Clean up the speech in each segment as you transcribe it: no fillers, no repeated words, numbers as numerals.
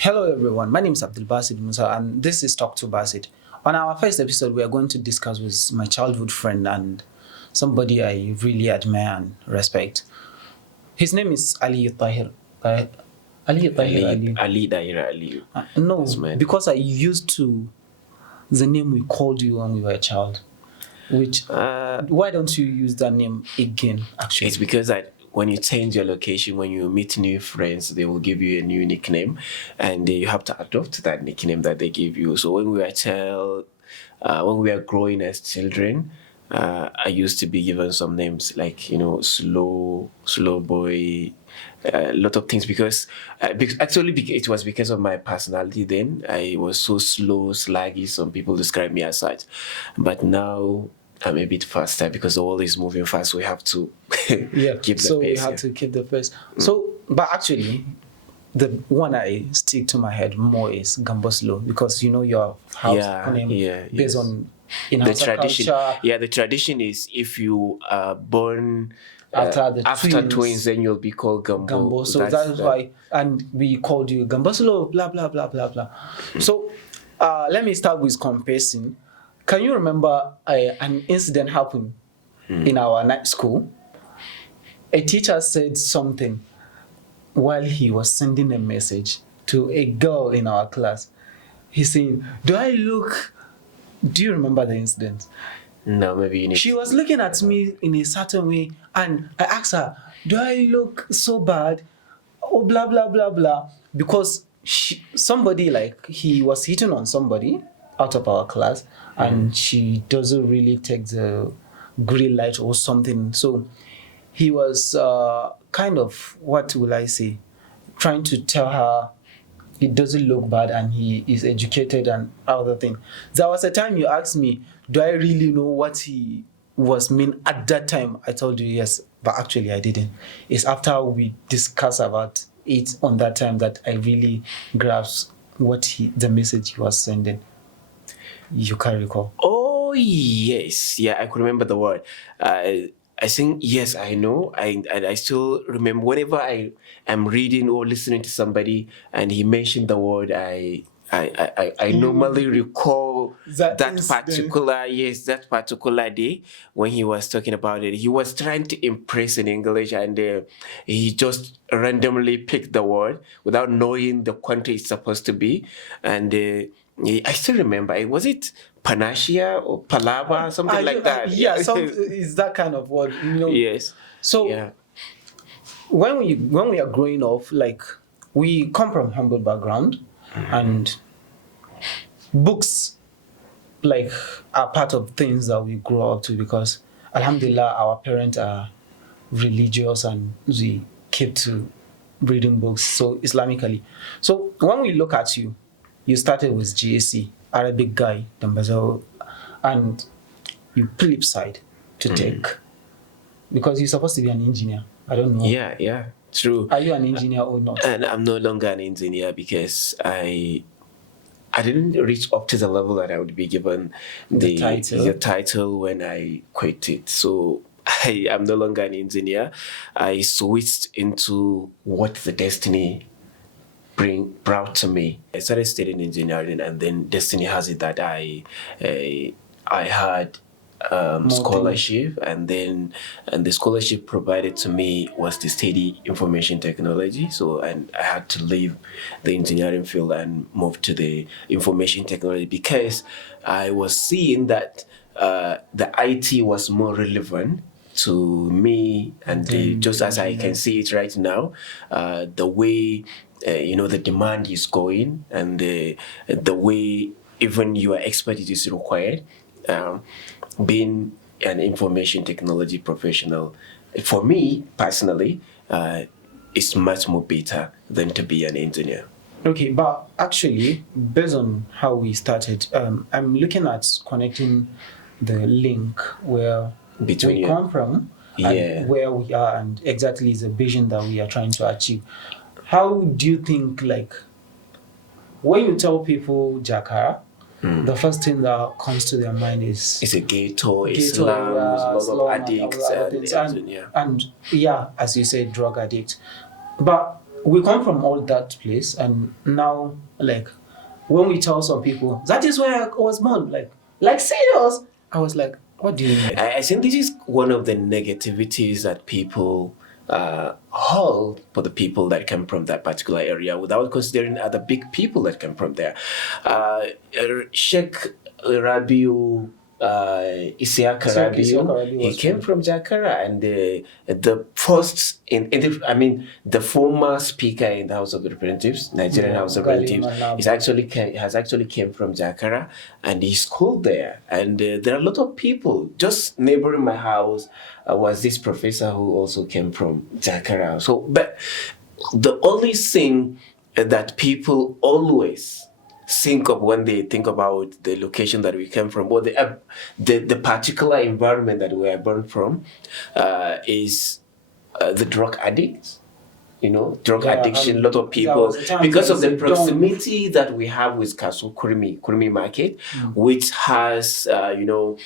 Hello, everyone. My name is Abdul Basid Musa, and this is Talk to Basid. On our first episode, we are going to discuss with my childhood friend and somebody I really admire and respect. His name is Aliyu Dahiru. Aliyu Dahiru Aliyu. Ali Dahiru Aliyu. No, Yes, man. because I used to the name we called you when we were a child. Which why don't you use that name again? Actually, It's because that when you change your location, when you meet new friends, they will give you a new nickname, and you have to adopt that nickname that they give you. So when we were a child, when we were growing as children, I used to be given some names like slow boy, a lot of things because it was because of my personality. Then I was so slow, sluggish. Some people describe me as such, but now I'm a bit faster because the world is moving fast. We have to keep the so we pace. have to keep the pace. So, but actually, the one I stick to my head more is Gamboslo because your house name based yes. on in The Hausa tradition, culture the tradition is if you are born after the after twins, twins. then you'll be called Gambo. Gambo. So that's why, and we called you Gamboslo, blah blah blah blah blah. So, let me start with comparing. Can you remember an incident happened in our night school? A teacher said something while he was sending a message to a girl in our class. He's saying, do you remember the incident? No, maybe you need. She was looking at me in a certain way, and I asked her, do I look so bad? Oh, blah, blah, blah, blah. Because somebody, like, he was hitting on somebody out of our class, and she doesn't really take the green light or something. So he was kind of, what will I say, trying to tell her he doesn't look bad and he is educated and other thing. There was a time you asked me, do I really know what he was mean at that time? I told you yes, but actually I didn't. It's after we discussed about it on that time that I really grasped the message he was sending. You can recall. Oh yes, yeah, I could remember the word. I think yes, I know. I still remember whenever I am reading or listening to somebody and he mentioned the word, I normally recall That that particular day when he was talking about it. He was trying to impress in English, and he just randomly picked the word without knowing the country it's supposed to be, and. I still remember. Was it Panacea or Palava, something like that? Yeah, is that kind of word, Yes. So Yeah. when we are growing up, like we come from humble background, and books like are part of things that we grow up to because Alhamdulillah our parents are religious and we keep to reading books so Islamically. So when we look at you, you started with GAC, Arabic guy, Dambazo, and you flip side to take because you're supposed to be an engineer. I don't know. Yeah, true. Are you an engineer or not? And I'm no longer an engineer because I didn't reach up to the level that I would be given the title when I quit it. So I am no longer an engineer. I switched into what the destiny brought to me. I started studying engineering, and then destiny has it that I had scholarship, and the scholarship provided to me was to study information technology. So, and I had to leave the engineering field and move to the information technology because I was seeing that the IT was more relevant to me, and just as I can see it right now, the way the demand is going, and the way even your expertise is required. Being an information technology professional, for me personally, is much more better than to be an engineer. Okay, but actually, based on how we started, I'm looking at connecting the link where we come from and where we are, and exactly the vision that we are trying to achieve. How do you think, like, when you tell people Jakarta, the first thing that comes to their mind is it's a ghetto, it's slums, lot of addicts, and as you said, drug addict. But we come from all that place, and now, like, when we tell some people that is where I was born, like serious, I was like, what do you mean? I think this is one of the negativities that people hold for the people that come from that particular area without considering other big people that come from there. Sheikh Rabiu Isiaka Rabiu, he came from Jakarta, and the first the former speaker in the House of Representatives, Nigerian House of Representatives, has actually came from Jakarta, and he schooled there. And there are a lot of people just neighboring my house. Was this professor who also came from Jakarta? So, but the only thing that people always think of when they think about the location that we came from, or the particular environment that we are born from, is the drug addicts. Drug addiction. A lot of people, because of the proximity that we have with Kaso Kurmi Market, which has the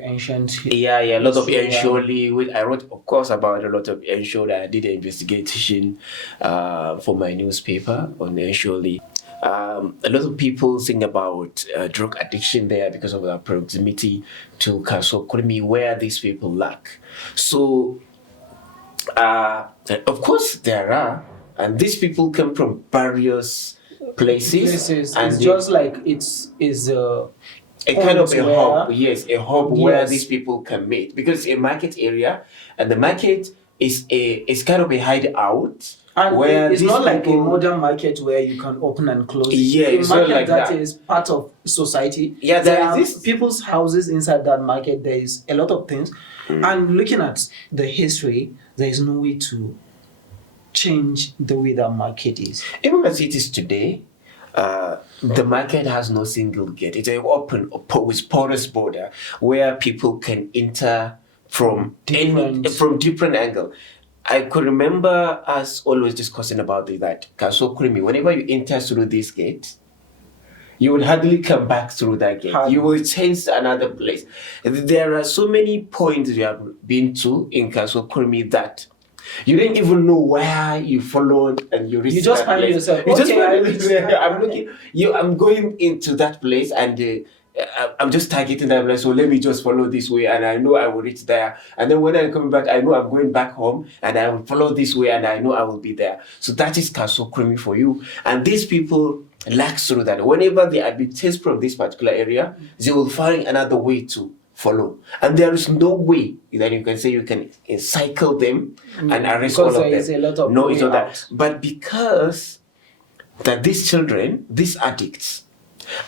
ancient a lot of Ensholi. I wrote, of course, about a lot of Ensholi. I did an investigation for my newspaper on Ensholi. A lot of people think about drug addiction there because of the proximity to Kaso Kurmi, where these people lack. So, of course, there are, and these people come from various places. And it's just like it's a kind of a hub. Yes, a hub where these people can meet, because a market area, and the market is kind of a hideout. And where it's not like a modern market where you can open and close. Yeah, it's not like that is part of society. Yeah, there are people's houses inside that market. There is a lot of things. And looking at the history, there is no way to change the way that market is. Even as it is today, the market has no single gate. It's an open with porous border where people can enter from different angle. I could remember us always discussing about that Kaso Kurimi. Whenever you enter through this gate, you will hardly come back through that gate. You will change to another place. There are so many points you have been to in Kaso Kurimi that you didn't even know where you followed, and you reached. You just find yourself. I'm going into that place, and I'm just targeting that place. So let me just follow this way, and I know I will reach there. And then when I'm coming back, I know I'm going back home, and I will follow this way, and I know I will be there. So that is Kaso Kurimi for you. And these people lack through that. Whenever they are being chased from this particular area, they will find another way to follow. And there is no way that you can say you can cycle them and arrest all of them. Because there is a lot of no, it's not that. But because that these children, these addicts,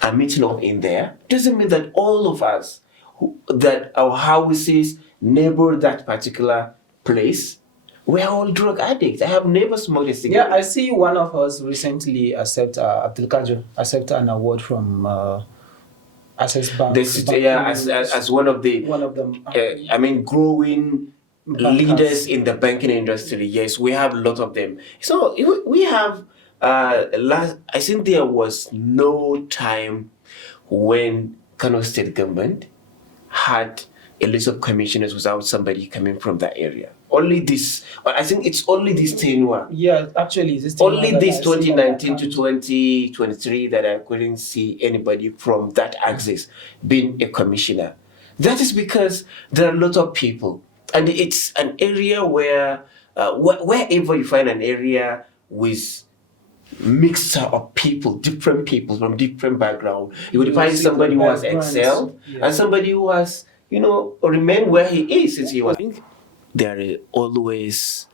are meeting up in there, doesn't mean that all of us, that our houses neighbor that particular place, we're all drug addicts. I have never smoked a cigarette. Yeah, I see one of us recently accept an award from Access Bank. As one of them. Growing leaders in the banking industry. Yes, we have a lot of them. So we have. I think there was no time when Kano State government had a list of commissioners without somebody coming from that area. Only this, I think it's only this tenure. Yeah, actually, only this 2019 to 2023 that I couldn't see anybody from that axis being a commissioner. That is because there are a lot of people, and it's an area where wherever you find an area with mixture of people from different background, you will find somebody who has excelled and somebody who has, remained where he is since he was. There are always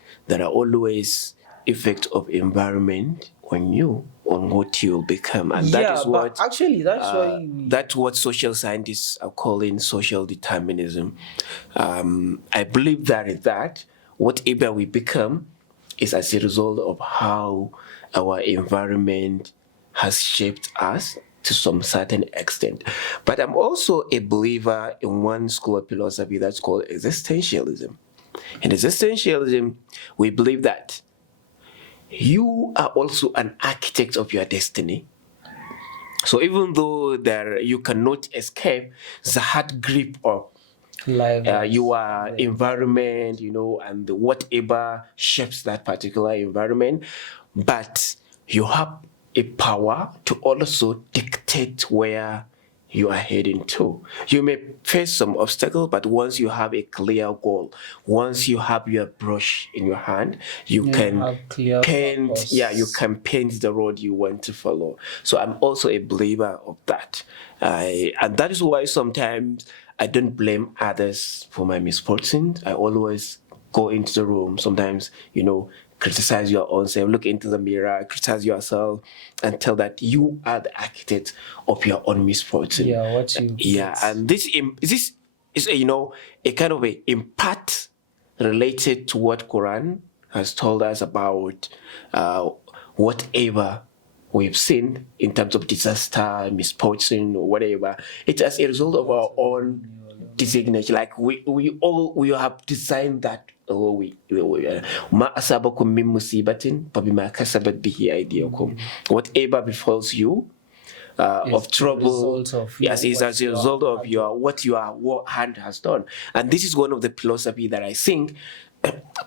effects of environment on you, on what you'll become, and that's what social scientists are calling social determinism. I believe that whatever we become is as a result of how our environment has shaped us to some certain extent. But I'm also a believer in one school of philosophy that's called existentialism. In existentialism, we believe that you are also an architect of your destiny. So even though you cannot escape the hard grip of your environment, and whatever shapes that particular environment, but you have a power to also dictate where you are heading to. You may face some obstacle, but once you have a clear goal, once you have your brush in your hand, you can have clear paint. purpose. Yeah, you can paint the road you want to follow. So I'm also a believer of that, and that is why sometimes I don't blame others for my misfortune. I always go into the room. Sometimes, criticize your own self, look into the mirror, criticize yourself, and tell that you are the architect of your own misfortune. Yeah, what you Yeah, get. and this is a kind of a impact related to what Quran has told us about whatever we've seen in terms of disaster, misfortune, or whatever. It's as a result of our own designation. Like we have designed that. Ma asabakum min musibatin fabima kasabat bihi aydiyakum. Whatever befalls you of trouble, yes, is as a result of what your hand has done. And this is one of the philosophy that I think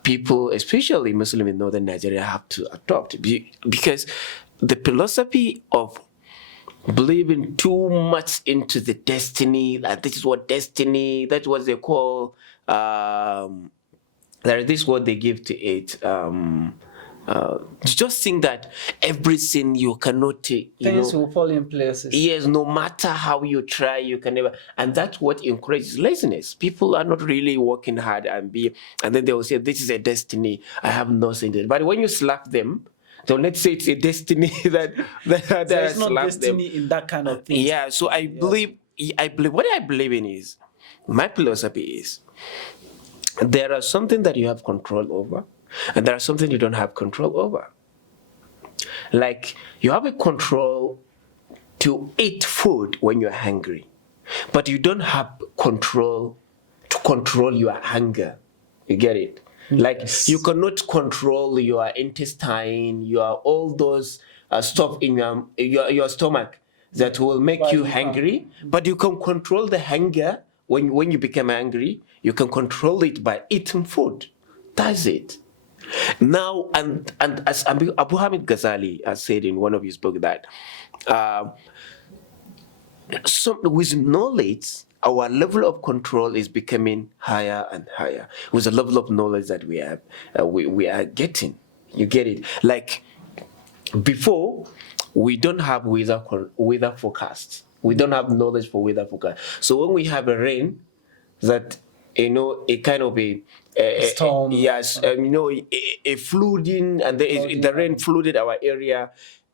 people, especially Muslim in northern Nigeria, have to adopt, because the philosophy of believing too much into the destiny, that this is what destiny, that's what they call, there is this word they give to it, just think that everything you cannot take, things will fall in places. Yes, no matter how you try, you can never, and that's what encourages laziness. People are not really working hard and then they will say, this is a destiny, I have nothing to do. But when you slap them, so let's say it's a destiny that there's no destiny in that kind of thing. Yeah, so I believe what I believe in is, my philosophy is, there are something that you have control over, and there are something you don't have control over. Like, you have a control to eat food when you're hungry, but you don't have control to control your hunger. You get it? Like, yes. You cannot control your intestine, all those stuff in your stomach that will make you hungry, but you can control the hunger. When you become angry, you can control it by eating food. That's it. Now, and as Abu Hamid Ghazali has said in one of his books that with knowledge, our level of control is becoming higher and higher with the level of knowledge that we have. We are getting. You get it? Like, before, we don't have weather forecast. We don't have knowledge for weather forecast. So when we have a rain, that a kind of a storm, yes, a flooding, and the rain flooded our area.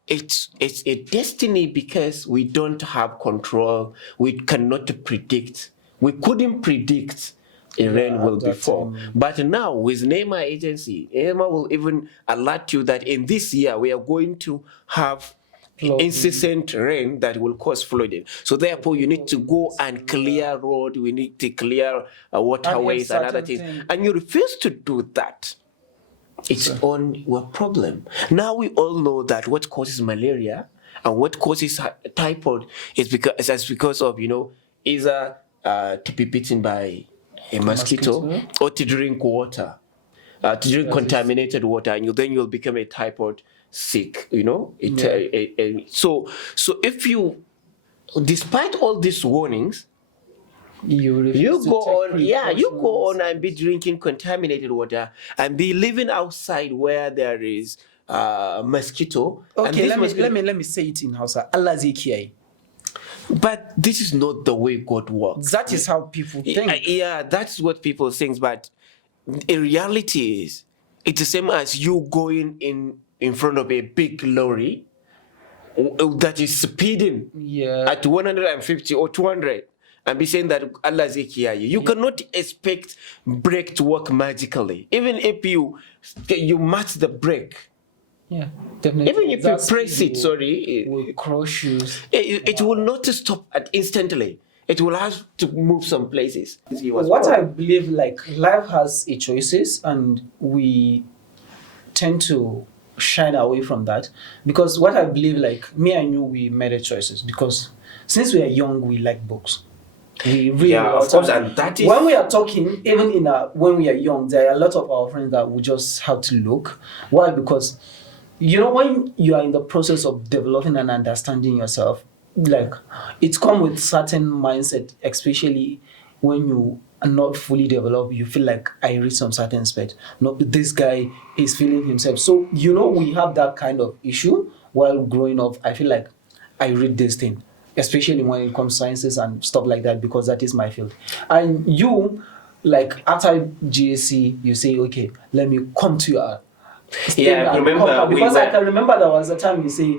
It's a destiny because we don't have control. We cannot predict. We couldn't predict a rain will be fall. But now with NEMA agency, NEMA will even alert you that in this year we are going to have incessant rain that will cause flooding. So therefore you need to go and clear road. We need to clear waterways and other things. And you refuse to do that. It's on your problem. Now we all know that what causes malaria and what causes typhoid is because of either to be bitten by a mosquito or to drink water, to drink contaminated water, and then you'll become a typhoid sick. So if you, despite all these warnings, you go on and be drinking contaminated water and be living outside where there is mosquito. Okay, let me say it in Hausa. Allah zai kiyaye. But this is not the way God works. That is how people think. Yeah, that's what people think. But in reality, it's the same as you going in front of a big lorry that is speeding at 150 or 200 and be saying that Allah zai kiyaye. You cannot expect brake to work magically. Even if you match the brake. Yeah, definitely. Even if you press it, it will crush you. It will not stop instantly. It will have to move some places. What I believe, like, life has its choices, and we tend to shine away from that. Because what I believe, like, me and you, we made the choices. Because since we are young, we like books. We read of course, and that is when we are talking. Even when we are young, there are a lot of our friends that we just have to look. Why? Because you know, when you are in the process of developing and understanding yourself, like it's come with certain mindset, especially when you are not fully developed. You feel like I reach some certain aspect. No, this guy is feeling himself. So you know, we have that kind of issue while growing up. I feel like I read this thing, especially when it comes to sciences and stuff like that, because that is my field. And you, like after GSC, you say, okay, let me come to your Yeah, I remember because I can remember there was a time you say,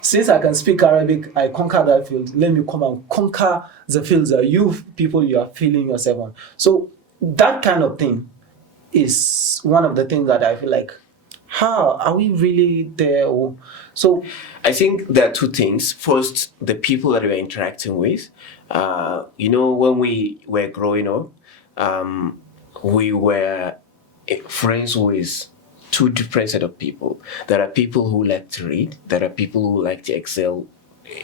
since I can speak Arabic, I conquer that field. Let me come and conquer the fields that you are feeling yourself on. So that kind of thing is one of the things that I feel like, how are we really there? So I think there are two things. First, the people that we're interacting with. When we were growing up, we were friends with two different set of people. There are people who like to read. There are people who like to excel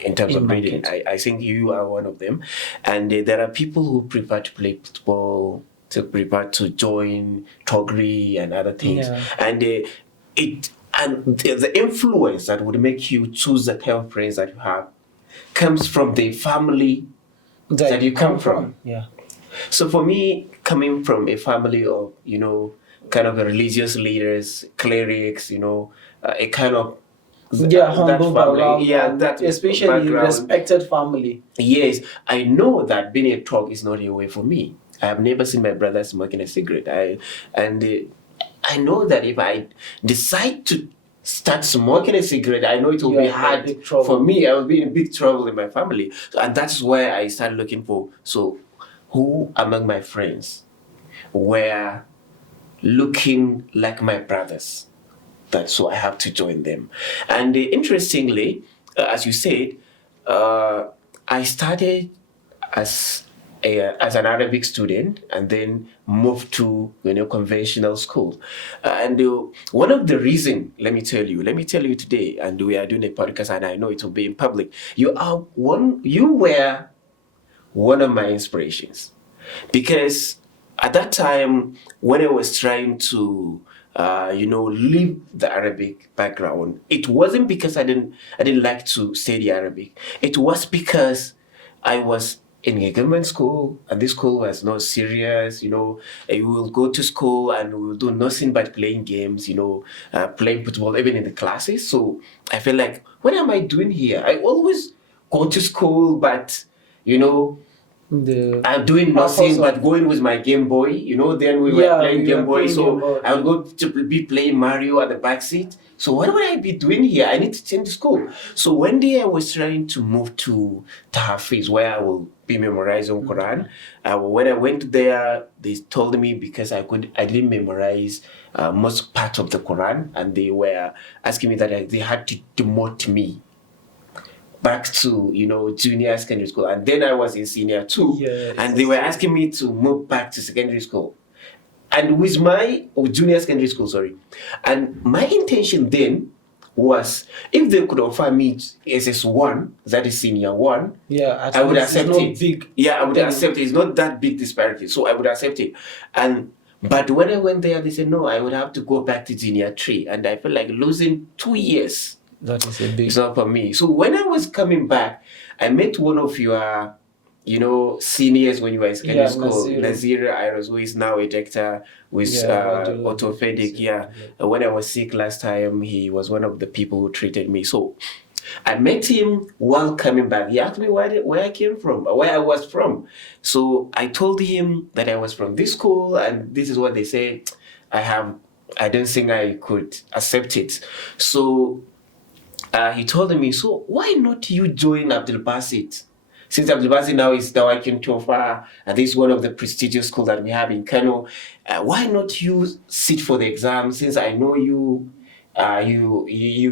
in terms of reading. I think you are one of them. And there are people who prefer to play football, to prefer to join Togri and other things. Yeah. And the influence that would make you choose the kind of friends that you have comes from the family that you come from. Yeah. So for me, coming from a family of, kind of a religious leaders, clerics, a kind of humble background. that especially background. Respected family. Yes, I know that being a thug is not a way for me. I have never seen my brother smoking a cigarette. I know that if I decide to start smoking a cigarette, I know it will be hard for me. I will be in big trouble in my family. And that's why I started looking for, who among my friends were looking like my brothers. So I have to join them. And interestingly, as you said, I started as an Arabic student and then moved to conventional school. And one of the reasons, let me tell you today, and we are doing a podcast and I know it will be in public. You were one of my inspirations, because at that time when I was trying to leave the Arabic background, it wasn't because I didn't like to study Arabic. It was because I was in a government school, and this school was not serious. You will go to school and we will do nothing but playing games, playing football, even in the classes. So I felt like, what am I doing here? I always go to school, but I'm doing nothing but going with my Game Boy. Then we were playing Game Boy. So I would go to be playing Mario at the back seat. So what would I be doing here? I need to change school. So one day I was trying to move to Tahfiz, where I will be memorizing Quran. When I went there, they told me, because I didn't memorize most part of the Quran, and they were asking me that they had to demote me back to junior secondary school, and then I was in senior 2, and they were asking me to move back to secondary school, and with my junior secondary school, and my intention then was, if they could offer me SS1, that is senior 1, I would accept it. I would accept it. It's not that big disparity, so I would accept it. But when I went there, they said no, I would have to go back to junior 3, and I felt like losing 2 years. That is a big. It's not for me. So when I was coming back, I met one of your, seniors when you were in secondary school, Nazir Iros, who is now a doctor with orthopedic. When I was sick last time, he was one of the people who treated me. So I met him while coming back. He asked me where I came from, where I was from. So I told him that I was from this school, and this is what they said. I don't think I could accept it. So he told me, so why not you join Abdul Basit? Since Abdul Basit now is Dawakin Tofa, and this is one of the prestigious schools that we have in Kano, why not you sit for the exam? Since I know you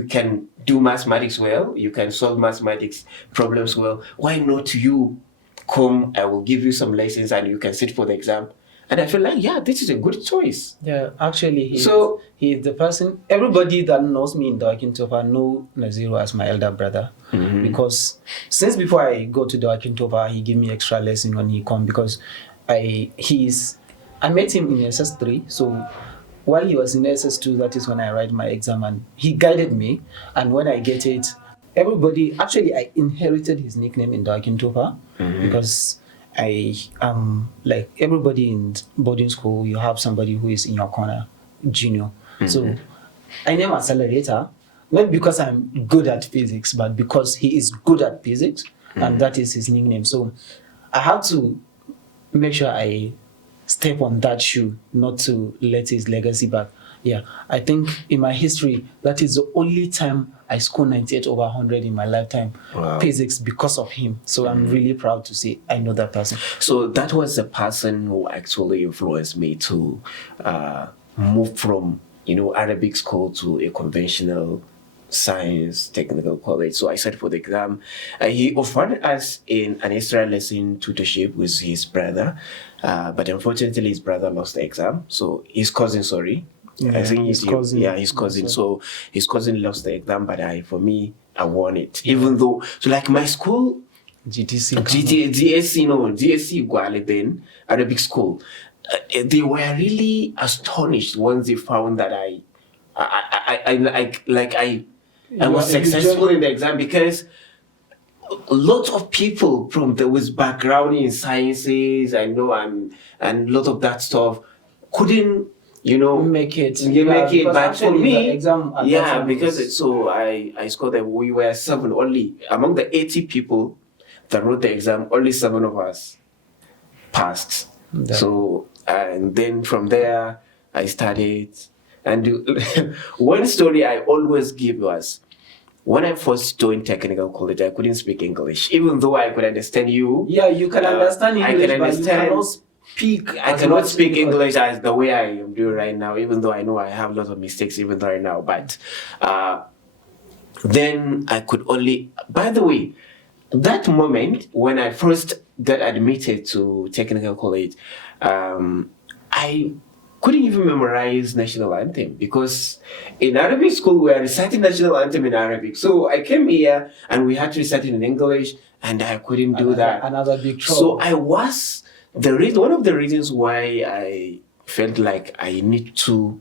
can do mathematics well, you can solve mathematics problems well, why not you come? I will give you some lessons and you can sit for the exam. And I feel like, this is a good choice. Yeah, actually, he is the person. Everybody that knows me in Dawakin Tofa know Naziru as my elder brother. Mm-hmm. Because since before I go to Dawakin Tofa, he give me extra lesson when he come, because I met him in SS3. So while he was in SS2, that is when I write my exam, and he guided me. And when I get it, everybody, actually, I inherited his nickname in Darkintopa because I like everybody in boarding school, you have somebody who is in your corner, junior. So I name Accelerator, not because I'm good at physics, but because he is good at physics, and that is his nickname. So I have to make sure I step on that shoe, not to let his legacy back. Yeah, I think in my history, that is the only time I scored 98 over 100 in my lifetime. Wow. Physics because of him. So I'm really proud to say I know that person. So that was the person who actually influenced me to move from, Arabic school to a conventional science technical college. So I sat for the exam. He offered us in an extra lesson tutorship with his brother, but unfortunately his brother lost the exam. So his cousin, sorry. I think his cousin. Yeah, his cousin. So his cousin lost the exam, but for me, I won it. Even though, so like my school, GSC, Gwale then, Arabic school, they were really astonished once they found that I was successful in the exam, because lots of people from with background in sciences, I know, and a lot of that stuff couldn't, make it. But for me, exam because I scored that we were 7 only among the 80 people that wrote the exam. Only 7 of us passed. So and then from there I started. And one story I always give was, when I first joined technical college, I couldn't speak English, even though I could understand you. Yeah, you can understand English, but you cannot speak. I cannot speak English as the way I am doing right now, even though I know I have lots of mistakes even right now. But then I could only. By the way, that moment when I first got admitted to technical college, I couldn't even memorize national anthem, because in Arabic school we are reciting national anthem in Arabic. So I came here and we had to recite it in English, and I couldn't do that. Another big trouble. So I was one of the reasons why I felt like I need to,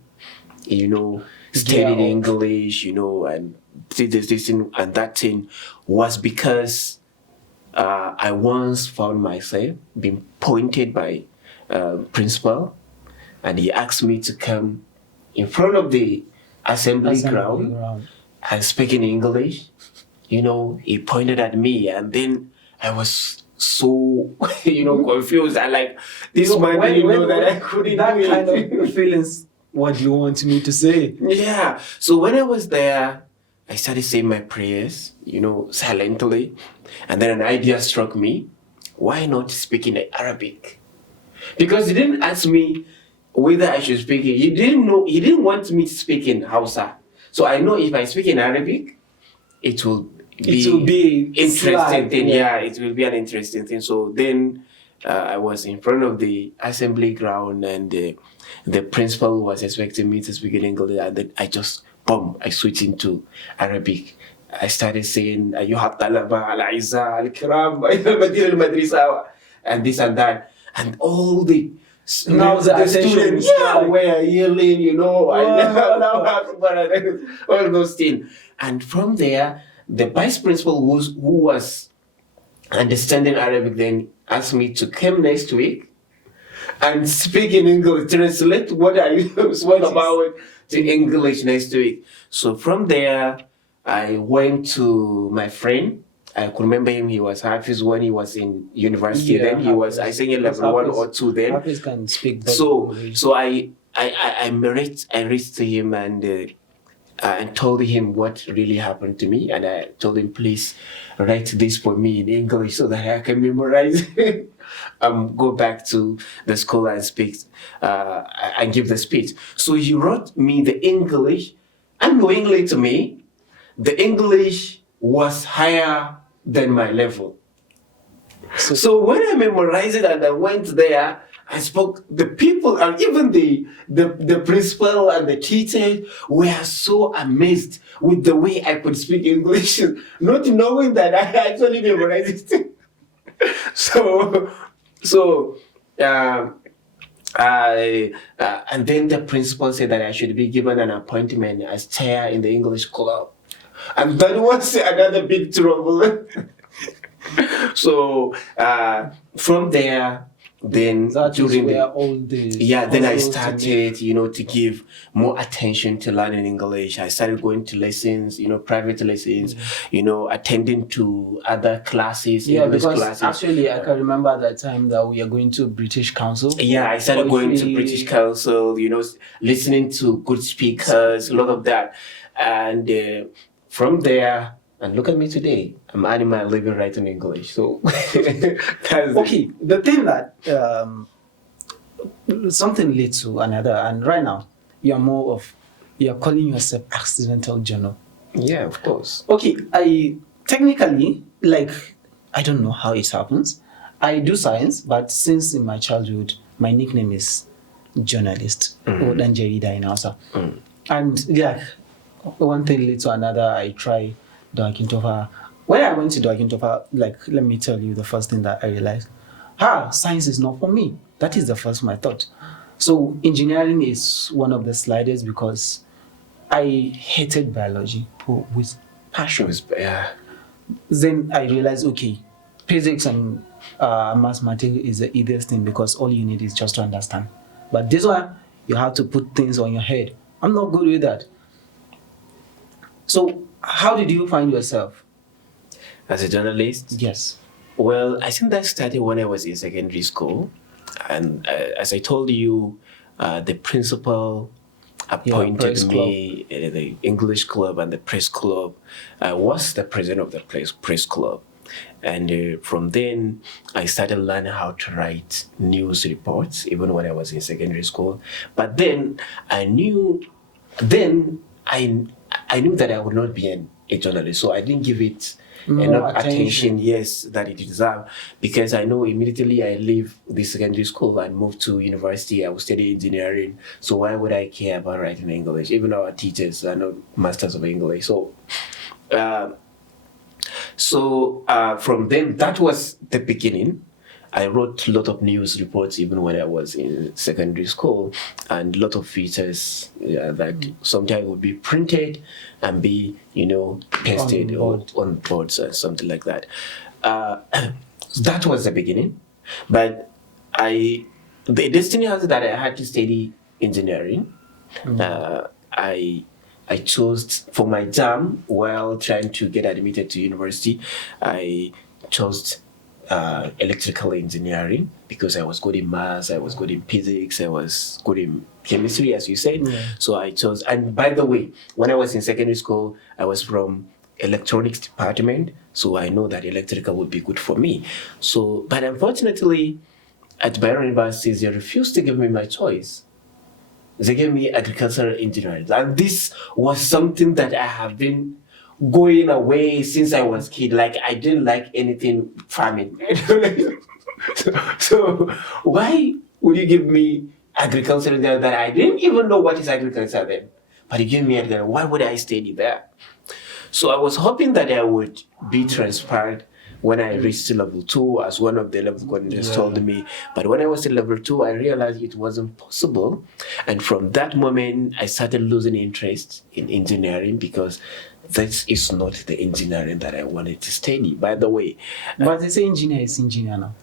study English, and this thing and that thing, was because I once found myself being pointed by principal. And he asked me to come in front of the assembly ground and speak in English. He pointed at me, and then I was so, confused. I this man didn't know that I couldn't that do it. Kind of feelings. What do you want me to say? Yeah. So when I was there, I started saying my prayers, silently. And then an idea struck me. Why not speak in Arabic? Because he didn't ask me whether I should speak it. He didn't want me to speak in Hausa. So I know if I speak in Arabic, it will be interesting thing. Yeah, it will be an interesting thing. So then I was in front of the assembly ground, and the principal was expecting me to speak in English, and then I switched into Arabic. I started saying, "Ayuha talaba al-Aiza al-Kiram, al-Madina al-Madrisa," and this and that, and all the students were yelling, all those things. And from there, the vice principal who was understanding Arabic then asked me to come next week and speak in English, translate what I spoke about to English next week. So from there, I went to my friend. I could remember him. He was Hafiz when he was in university. Then he was, I think, in level 1 or 2 then. Hafiz can speak. So I reached to him and told him what really happened to me, and I told him, please write this for me in English so that I can memorize it. Go back to the school and speak and give the speech. So he wrote me the English. Unknowingly to me, the English was higher than my level. So when I memorized it and I went there, I spoke, the people and even the principal and the teachers were so amazed with the way I could speak English, not knowing that I actually memorized it. So And then the principal said that I should be given an appointment as chair in the English club. And that was another big trouble. So from there, then That during is where the all the yeah, then I puzzles to make- started, to give more attention to learning English. I started going to lessons, private lessons, attending to other classes, Yeah, English because classes. actually I can remember that time that we are going to British Council. Yeah, I started going to British Council, listening to good speakers, a lot of that. And from there, and look at me today, I'm animal living right in English. So, that's Okay, the thing that something leads to another, and right now you're calling yourself accidental journal. Yeah, of course. Okay, I technically, I don't know how it happens. I do science, but since in my childhood, my nickname is journalist or dan jarida in Hausa. And yeah, one thing leads to another. I try Doakintofa. When I went to Doakintofa, let me tell you the first thing that I realized. Science is not for me. That is the first my thought. So engineering is one of the sliders because I hated biology with passion. Yeah. Then I realized, okay, physics and mathematics is the easiest thing because all you need is just to understand. But this one, you have to put things on your head. I'm not good with that. So how did you find yourself? As a journalist? Yes. Well, I think that started when I was in secondary school. And as I told you, the principal appointed me in the English club and the press club. I was the president of the press club. And from then, I started learning how to write news reports, even when I was in secondary school. But then I knew that I would not be a journalist, so I didn't give it enough attention, yes, that it deserved, because I know immediately I leave the secondary school and move to university, I will study engineering. So why would I care about writing English? Even our teachers are not masters of English. So from then, that was the beginning. I wrote a lot of news reports even when I was in secondary school, and a lot of features that sometimes would be printed and be, pasted on boards or something like that. That was the beginning. But the destiny has that I had to study engineering. I chose for my jam while trying to get admitted to university. I chose electrical engineering because I was good in maths, I was good in physics, I was good in chemistry, as you said. Yeah. So I chose, and by the way, when I was in secondary school, I was from electronics department, so I know that electrical would be good for me. So, but unfortunately, at Bayero University, they refused to give me my choice. They gave me agricultural engineering, and this was something that I have been going away since I was a kid. Like, I didn't like anything farming. So why would you give me agriculture there that I didn't even know what is agriculture then? But you gave me agriculture. Why would I study there? So I was hoping that I would be transferred when I reached level 2, as one of the level coordinators told me. But when I was in level 2, I realized it wasn't possible. And from that moment, I started losing interest in engineering because that is not the engineering that I wanted to study, by the way. But they say engineer is engineer now.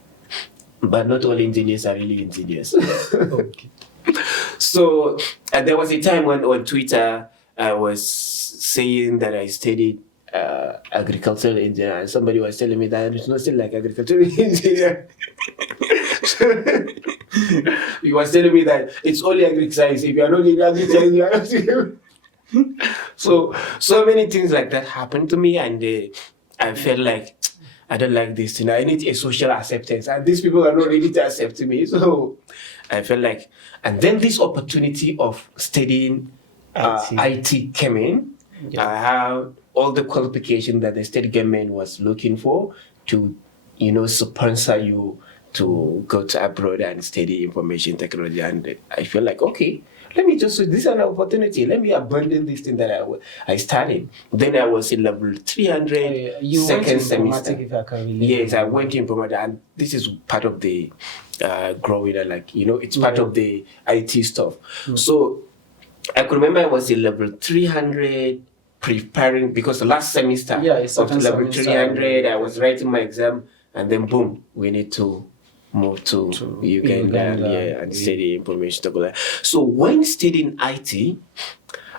But not all engineers are really engineers. Okay. So there was a time when on Twitter, I was saying that I studied agricultural engineer, and somebody was telling me that it's not still like agricultural engineer. He was telling me that it's only agric science. If you are not in agric science, you are not. So many things like that happened to me, and I felt like I don't like this thing. I need a social acceptance, and these people are not ready to accept me. So I felt like, and then this opportunity of studying IT came in. Yeah. I have all the qualifications that the state government was looking for to, sponsor you to go to abroad and study information technology. And I feel like, okay, let me just, this is an opportunity. Let me abandon this thing that I started. Then I was in level 300, you second went to semester. informatic, if I can relate. Yes, I went to informatic, and this is part of the growing, like, it's part of the IT stuff. So I could remember I was in level 300 preparing, because the last semester of level 300, I was writing my exam, and then boom, we need to move to Uganda and study information technology. So when studying IT,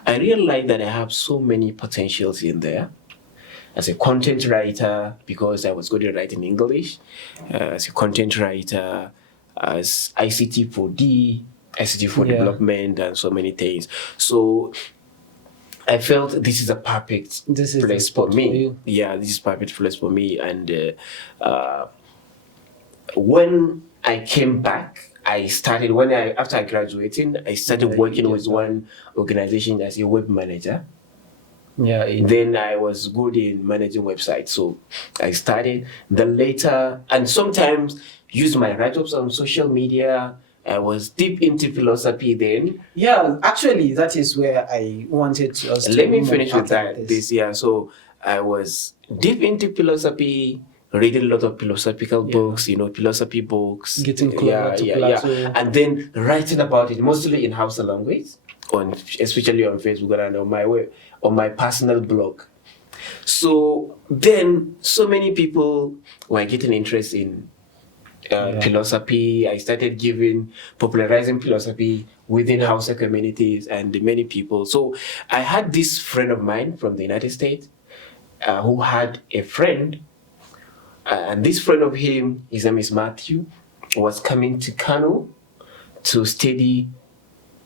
I realized that I have so many potentials in there. As a content writer, because I was good at writing English, as a content writer, as ICT for development, and so many things. So I felt this is a perfect place for me. Yeah, this is perfect place for me. And when I came back, after I graduated, I started working with one organization as a web manager. Then I was good in managing websites, so I started. Then later, and sometimes use my write-ups on social media. I was deep into philosophy then. Yeah, actually, that is where I wanted us to. Let me finish with that. So I was deep into philosophy, reading a lot of philosophical books, philosophy books. Getting closer to Plato. And then writing about it, mostly in Hausa language, especially on Facebook and on my personal blog. So then, so many people were getting interest in philosophy. I started popularizing philosophy within Hausa communities and many people. So I had this friend of mine from the United States who had a friend, and this friend of him, his name is Matthew, was coming to Kano to study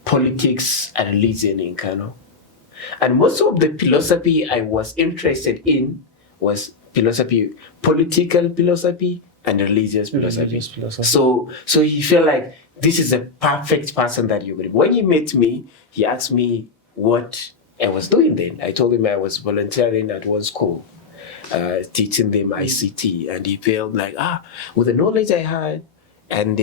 politics and religion in Kano. And most of the philosophy I was interested in was philosophy, political philosophy and religious philosophy. So he felt like this is a perfect person that you would. When he met me, he asked me what I was doing then. I told him I was volunteering at one school, teaching them ICT, and he felt like, with the knowledge I had and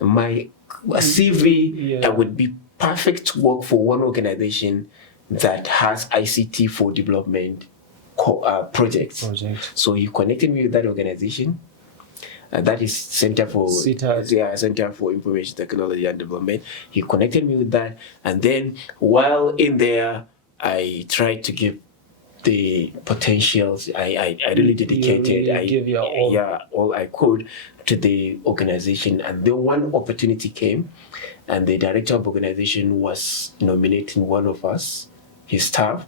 my CV, I would be perfect to work for one organization that has ICT for development projects. So he connected me with that organization. That is Center for Information Technology and Development. He connected me with that, and then while in there, I tried to give the potentials. I really dedicated. I gave all I could to the organization, and then one opportunity came, and the director of organization was nominating one of us, his staff,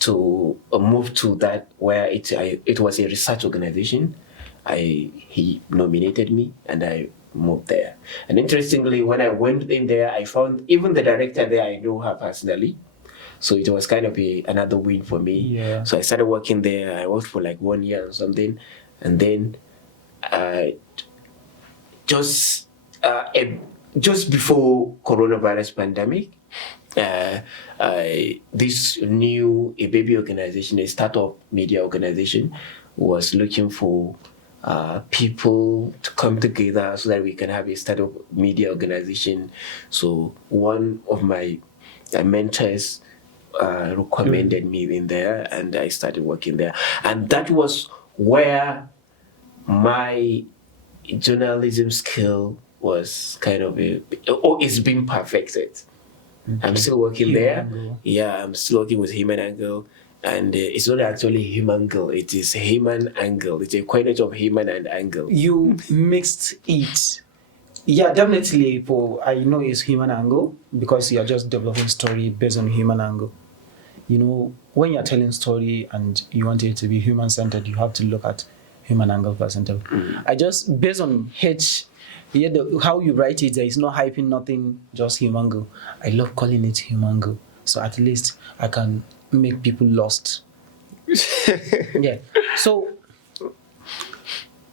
to move to that where it was a research organization. He nominated me, and I moved there. And interestingly, when I went in there, I found even the director there I know her personally. So it was kind of another win for me. So I started working there. I worked for like 1 year or something, and then just before coronavirus pandemic, this new baby organization, a startup media organization, was looking for people to come together so that we can have a startup media organization. So one of my mentors recommended me in there, and I started working there. And that was where my journalism skill was kind of it's been perfected. I'm still working there. I'm still working with Human Angle. And it's not actually human angle, it is human angle. It's a coinage of human and angle. You mixed it. Yeah, definitely. I know it's human angle because you're just developing story based on human angle. When you're telling story and you want it to be human centered, you have to look at human angle first. I just based on how you write it, there is no hyping, nothing, just human angle. I love calling it human angle, so at least I can make people lost. So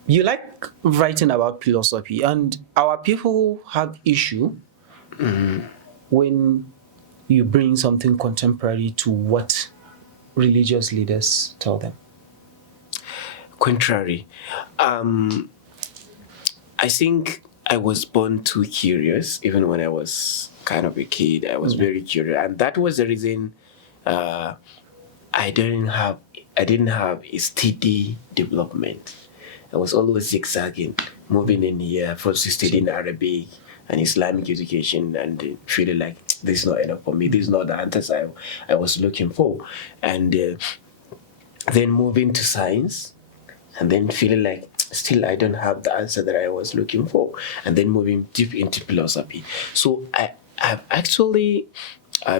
you like writing about philosophy, and our people have issue when you bring something contemporary to what religious leaders tell them. Contrary. I think I was born too curious. Even when I was kind of a kid, I was very curious, and that was the reason I didn't have a steady development. I was always zigzagging, moving in here, first studying Arabic and Islamic education, and feeling like this is not enough for me. This is not the answers I was looking for, and then moving to science, and then feeling like still I don't have the answer that I was looking for, and then moving deep into philosophy. So I've actually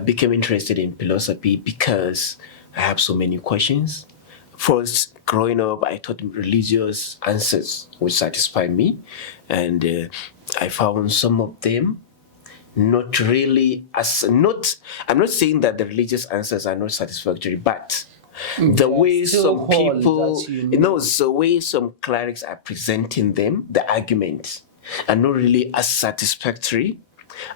became interested in philosophy because I have so many questions. First, growing up, I thought religious answers would satisfy me, and I found some of them not really as not. I'm not saying that the religious answers are not satisfactory, but the way some people, the way some clerics are presenting them, the arguments are not really as satisfactory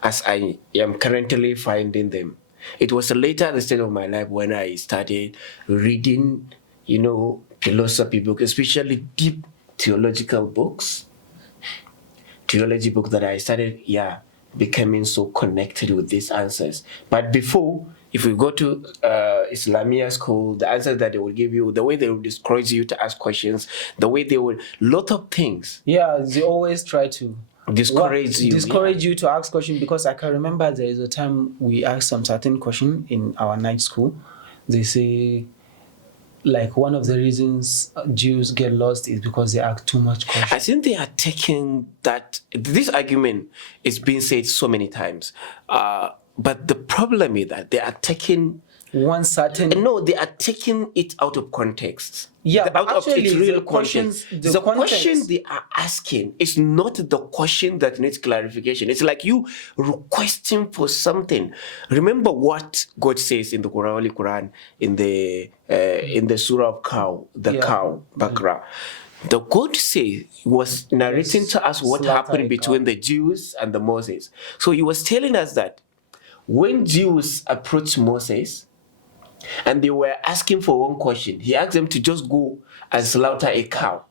as I am currently finding them. It was later at the stage of my life when I started reading, philosophy books, especially deep theological books, theology books that I started, becoming so connected with these answers. But before, if we go to Islamia school, the answers that they will give you, the way they will discourage you to ask questions, the way they will, lot of things. Yeah, they always try to discourage you to ask questions, because I can remember there is a time we asked some certain question in our night school. They say, like, one of the reasons Jews get lost is because they ask too much questions. I think they are taking that. This argument is being said so many times, but the problem is that they are taking one certain. No, they are taking it out of context. Yeah, out actually, of its real context. The question they are asking is not the question that needs clarification. It's like you requesting for something. Remember what God says in the Holy Quran, in the Surah of cow, cow, Bakra. The God says was narrating to us what happened between the Jews and the Moses. So he was telling us that when Jews approached Moses, and they were asking for one question, he asked them to just go and slaughter a cow.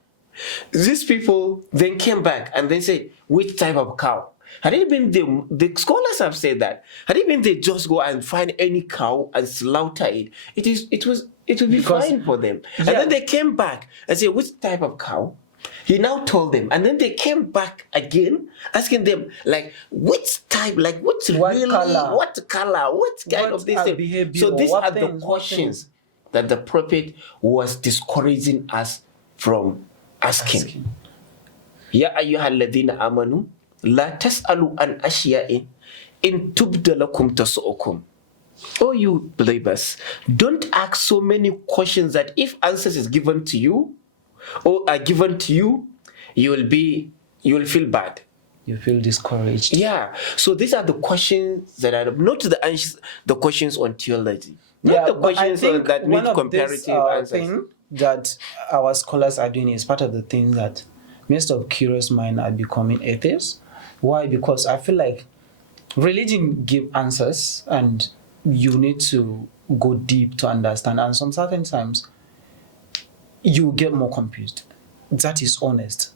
These people then came back and they said, which type of cow? Had it been the scholars have said that, had it been they just go and find any cow and slaughter it, it would be fine for them. And then they came back and said, which type of cow? He now told them, and then they came back again, asking them, like, which type, like, what color, what kind of this thing. So these are the questions that the prophet was discouraging us from asking. Ya ayyuhalladhina amanu la tas'alu an ashya'in in tubda lakum tasu'ukum. Oh, you believers, don't ask so many questions that if answers is given to you, or are given to you, you will feel bad. You feel discouraged. Yeah. So these are the questions that are not the questions on theology. Not the questions that need comparative answers. Thing that our scholars are doing is part of the thing that most of curious minds are becoming atheists. Why? Because I feel like religion gives answers and you need to go deep to understand. And some certain times you get more confused. That is honest.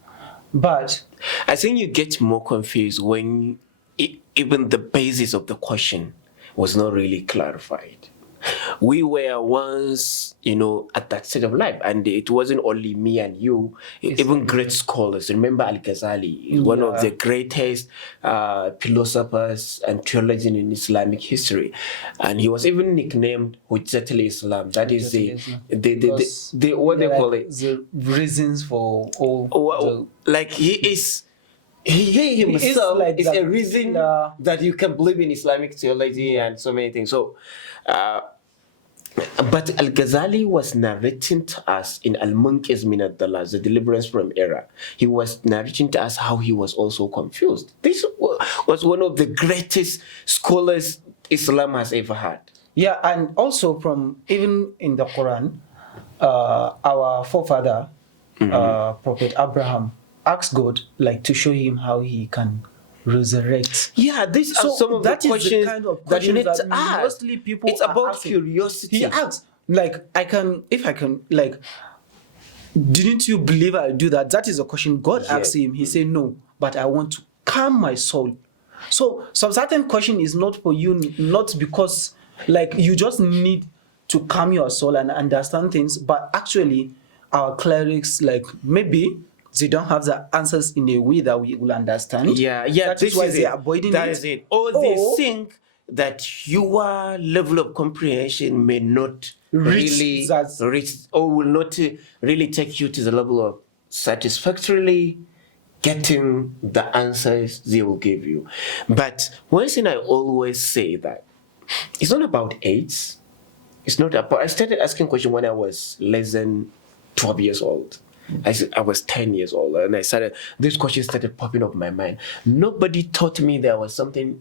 But I think you get more confused when even the basis of the question was not really clarified. We were once, at that stage of life, and it wasn't only me and you, even great scholars. Remember Al-Ghazali, one of the greatest philosophers and theologians in Islamic history. And he was even nicknamed Hujjatul Islam. That is the what they call it? The reasons for all. He himself is a reason that you can believe in Islamic theology and so many things. So, but Al-Ghazali was narrating to us in Al-Munqiz min ad-Dalal, the deliverance from error. He was narrating to us how he was also confused. This was one of the greatest scholars Islam has ever had. Yeah, and also from even in the Quran, our forefather, Prophet Abraham, asked God to show him how he can resurrect. Yeah, these are some of the questions kind of that you need to ask. Mostly people it's about asking. Curiosity. He asks, if I can, didn't you believe I'll do that? That is a question God asked him. He said, no, but I want to calm my soul. So some certain question is not for you, not because like you just need to calm your soul and understand things, but actually our clerics, like maybe they don't have the answers in a way that we will understand. Yeah, That is why they're avoiding That it. is it. Or they think that your level of comprehension may not really reach, or will not really take you to the level of satisfactorily getting the answers they will give you. But one thing I always say that it's not about age. It's not about. I started asking questions when I was less than 12 years old. I was 10 years old, and these questions started popping up in my mind. Nobody taught me there was something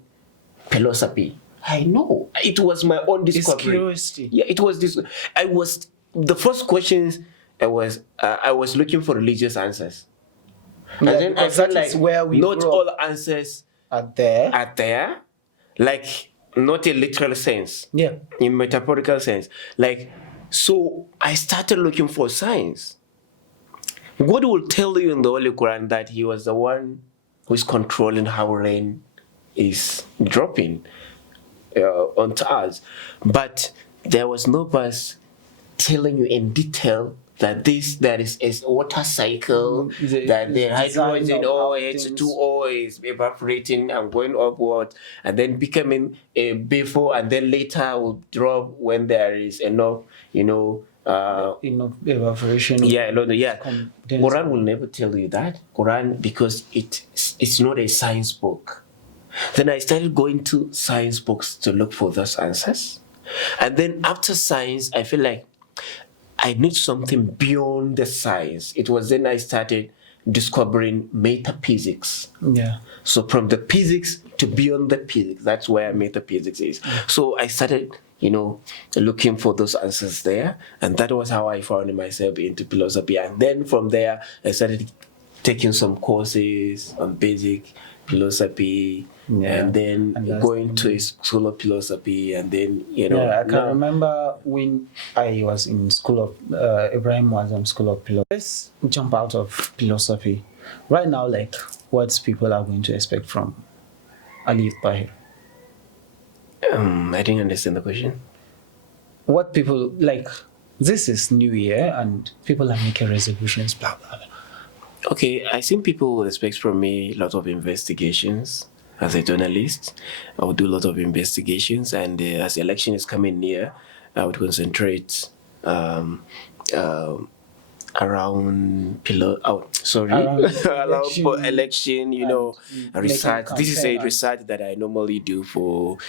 philosophy. I know. It was my own discovery. It's curiosity. Yeah, it was this. The first questions I was looking for religious answers. Yeah, and then I felt like where we not all answers are there. Like not in literal sense. Yeah. In metaphorical sense. Like, so I started looking for signs. God will tell you in the Holy Quran that He was the one who is controlling how rain is dropping onto us. But there was no verse telling you in detail that there is a water cycle, that the hydrogen or H2O is evaporating and going upward and then becoming a before and then later will drop when there is enough, enough evaporation. Quran will never tell you that. Quran, because it's not a science book. Then I started going to science books to look for those answers. And then after science, I feel like I need something beyond the science. It was then I started discovering metaphysics. Yeah. So from the physics to beyond the physics, that's where metaphysics is. So I started, looking for those answers there. And that was how I found myself into philosophy. And then from there, I started taking some courses on basic philosophy, and then going to a school of philosophy, and then I can remember when I was in school of Ibrahim was in school of philosophy. Let's jump out of philosophy right now. Like, what people are going to expect from Aliyu Dahiru? I didn't understand the question. What people like? This is New Year, and people are making resolutions. Blah blah blah. Okay, I think people will expect from me a lot of investigations. As a journalist, I would do a lot of investigations, and as the election is coming near, I would concentrate around election, research. This is a research that I normally do for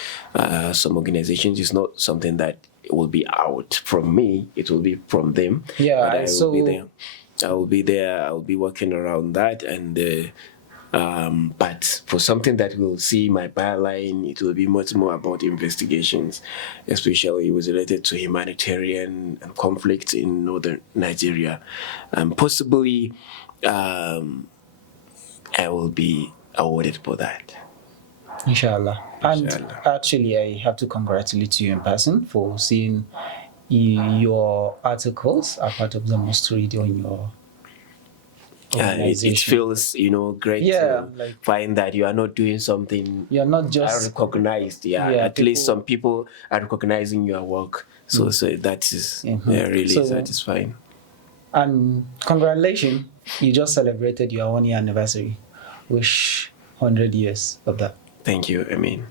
some organizations. It's not something that will be out from me. It will be from them. Yeah, but I will be there. I will be working around that, and but for something that will see my byline, it will be much more about investigations, especially was related to humanitarian and conflict in northern Nigeria. Possibly, I will be awarded for that. Inshallah. And actually, I have to congratulate you in person for seeing your articles are part of the most read on your it feels great to find that you are not doing something you're not just recognized. At least some people are recognizing your work, so that is really satisfying. And congratulations, you just celebrated your 1 year anniversary. Wish 100 years of that. Thank you. I mean,